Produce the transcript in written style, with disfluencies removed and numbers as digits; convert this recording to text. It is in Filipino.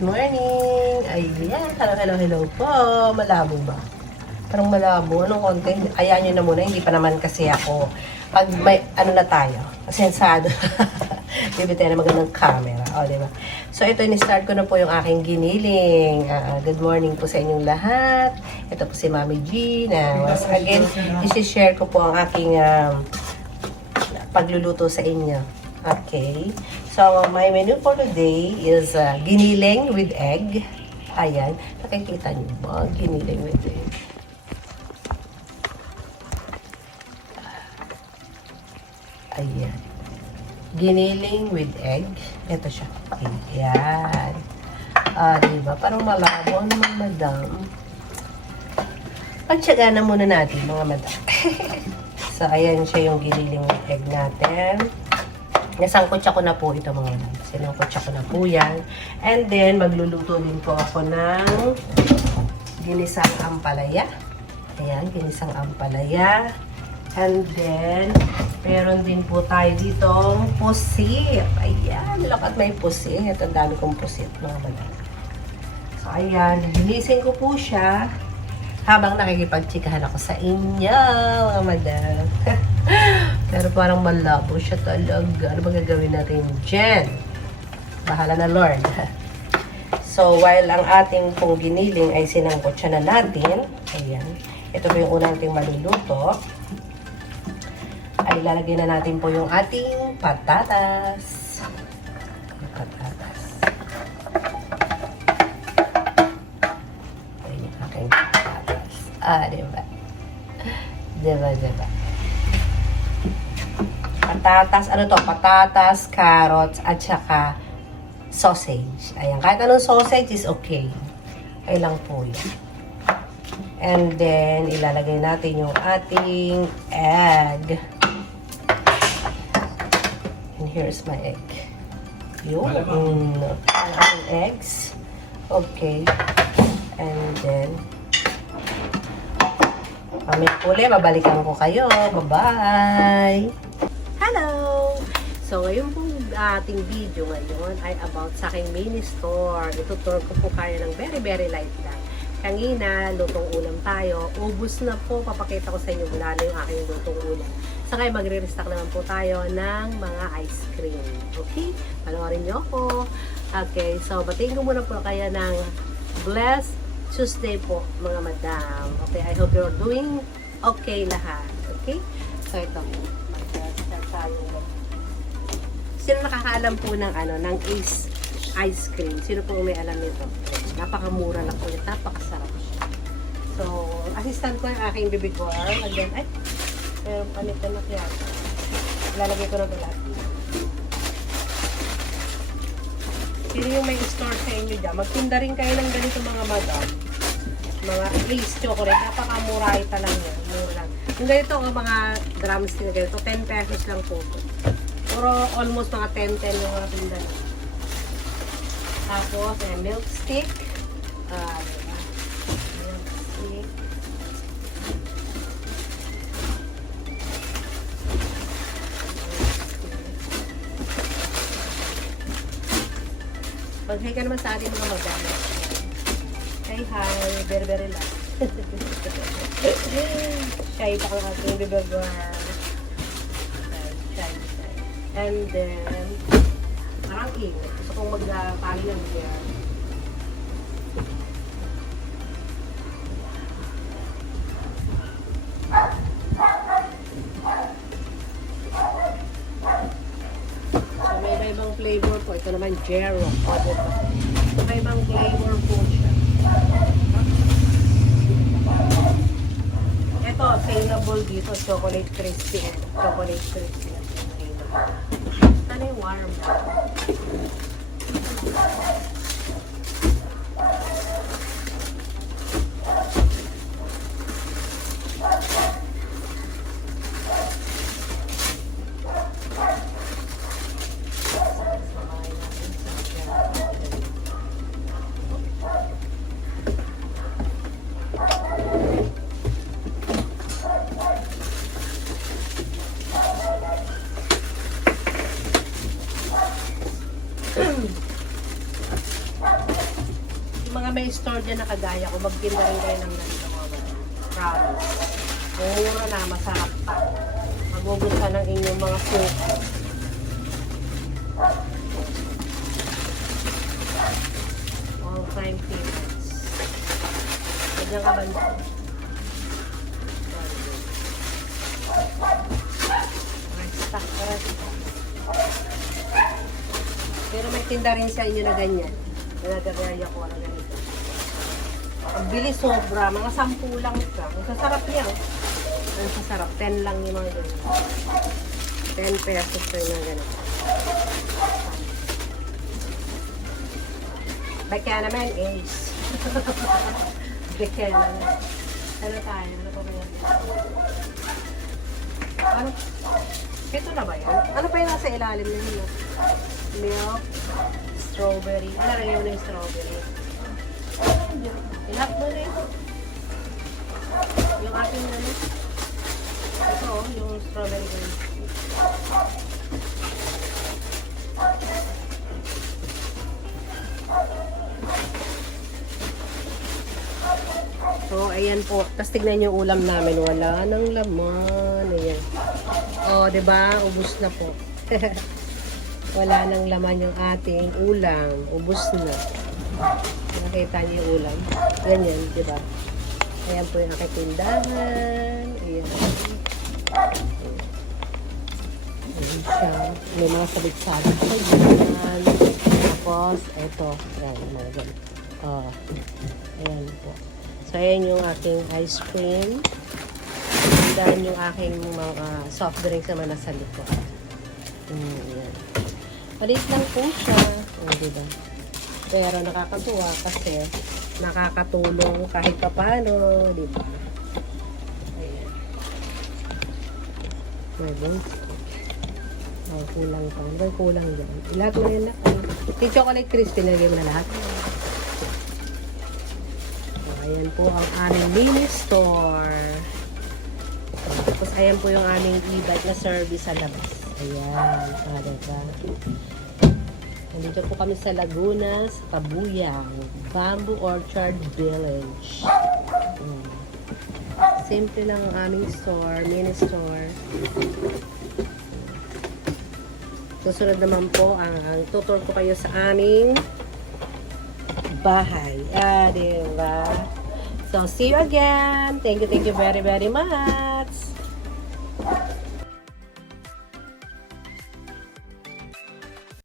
good morning. Ayan, hello po. Malabo ba? Parang malabo. Anong content? Ayan nyo na muna, hindi pa naman kasi ako. Pag may, ano na tayo, sensado. Bibit tayo na magandang camera. O, diba? So, ito, in-start ko na po yung aking giniling. Good morning po sa inyong lahat. Ito po si Mami G. Na once again, isi-share ko po ang aking pagluluto sa inyo. Okay. So, my menu for today is giniling with egg. Ayan. Nakikita niyo ba? Giniling with egg. Ayan. Giniling with egg. Ito siya. Ayan. Diba? Parang malabo naman, madam. Pagtsaga na muna natin, mga madam. So, ayan siya yung giniling with egg natin. Nasangkotsa ko na po ito, mga madam. Sinangkotsa ko na po yan. And then, magluluto din po ako ng ginisang ampalaya. Ayan, ginisang ampalaya. And then, meron din po tayo ditong pusit. Ayan, look at may pusit. Ang dami kong pusit, mga madam. So, ayan, ginising ko po siya habang nakikipagtsikahan ako sa inyo, mga madam. Pero parang malabo siya talaga. Ano ba gagawin natin dyan? Bahala na, Lord. So, while ang ating pong giniling ay sinangkotsa na natin, ayan, ito po yung unang ating maluluto. Ay lalagay na natin po yung ating patatas. Patatas. Ayan yung aking patatas. Diba? Diba? Patatas, ano to? Patatas, carrots, at saka sausage. Ayan, kahit anong sausage is okay. Okay lang po yun. And then, ilalagay natin yung ating egg. And here's my egg. Yun. Ating eggs. Okay. And then, mamaya uli, babalikan ko kayo. Bye-bye! Hello! So, ngayon pong ating video ngayon ay about sa aking mini store. Itutour ko po kayo ng very light lang. Kanina, lutong ulam tayo. Ubus na po. Papakita ko sa inyo mula na yung aking lutong ulam. Saka magre-restock naman po tayo ng mga ice cream. Okay? Panoorin nyo ako. Okay, so batiin ko muna po kaya ng blessed Tuesday po, mga madam. Okay, I hope you're doing okay lahat. Okay? So ito po. Mag-start tayo. Sino nakakaalam po ng ng ice cream? Sino po may alam nito? Napakamura lang po yun. Napakasarap siya. So, assistant ko yung aking baby girl. And then, pero panito na kaya. Lalagay ko na ito lahat. Sino yung may store sa inyo dyan? Magtinda rin kayo ng ganito, mga madam. Mga Ace chocolate. Napakamura lang yan. Mura lang. Yung ganito, mga drumstick na ganito, 10 pesos lang po. Puro almost mga 10 yung mga tinda na. Tapos, milk stick. Diba? Milk stick. Mag-hi ka naman sa ating mga magdamit. Hi, very lang. Shy pa ka lang ating bibagwan. Shy. And then, parang gusto kong magpali ng yan. So, may iba-ibang flavor po. Ito naman, Jero. May ibang flavor po siya. Ito, saleable dito. Chocolate crispy. Chocolate crispy. Ano yung warm? kagaya ko, magtinda rin kayo ng ganito. Promise. Mura na, masarap pa. Magugustuhan ng inyong mga soup. All time favorites. Medyan ka banda. Pero may tinda rin sa inyo na ganyan. Nagagaya ko na ganito. Ang bilis sobra. Mga 10 lang ka. Ang sasarap niya. Ang sasarap. 10 lang yung mga ganito. 10 pesos na yung ganito. Baka naman, Ace. Baka naman. Ano tayo? Ano pa ba yan? Ano? Ito na ba yan? Ano pa yung nasa ilalim na yun? Milk, strawberry. Ano rin yun yung strawberry? Ilap mo na yun. Yung ating ano? Ito, yung strawberry ko. So, ayan po. Tapos tignan yung ulam namin. Wala nang laman. Ayan. O, diba? Ubus na po. Wala nang laman yung ating ulam. Ubus na. Nakita niyo yung ulam. Ganyan, diba? Ayan po yung aking tindahan. Ayan. Ayan siya. May mga sabit-sabit sa yan. Tapos, eto. Ayan, mga ganyan. O, ayan po. So, ayan yung aking ice cream. Tindahan yung aking mga soft drinks naman nasa likod. Ayan. Palit lang po siya. O, diba? Pero nakakatuwa kasi nakakatulong kahit papano. Diba? Ayan. May bang. Ay, kulang pa. Ano ba yung kulang dyan? Lahat mo yun na. Yung chocolate crispy na mo na lahat. Ayan po ang aming mini store. Tapos ayan po yung aming e-bike na service sa labas. Ayan. Diba? Nandito po kami sa Laguna, sa Tabuyang, Bamboo Orchard Village. Simple lang ang aming store, mini store. Susunod naman po, ang tutor ko kayo sa aming bahay. Diba? So, see you again. Thank you very, very much.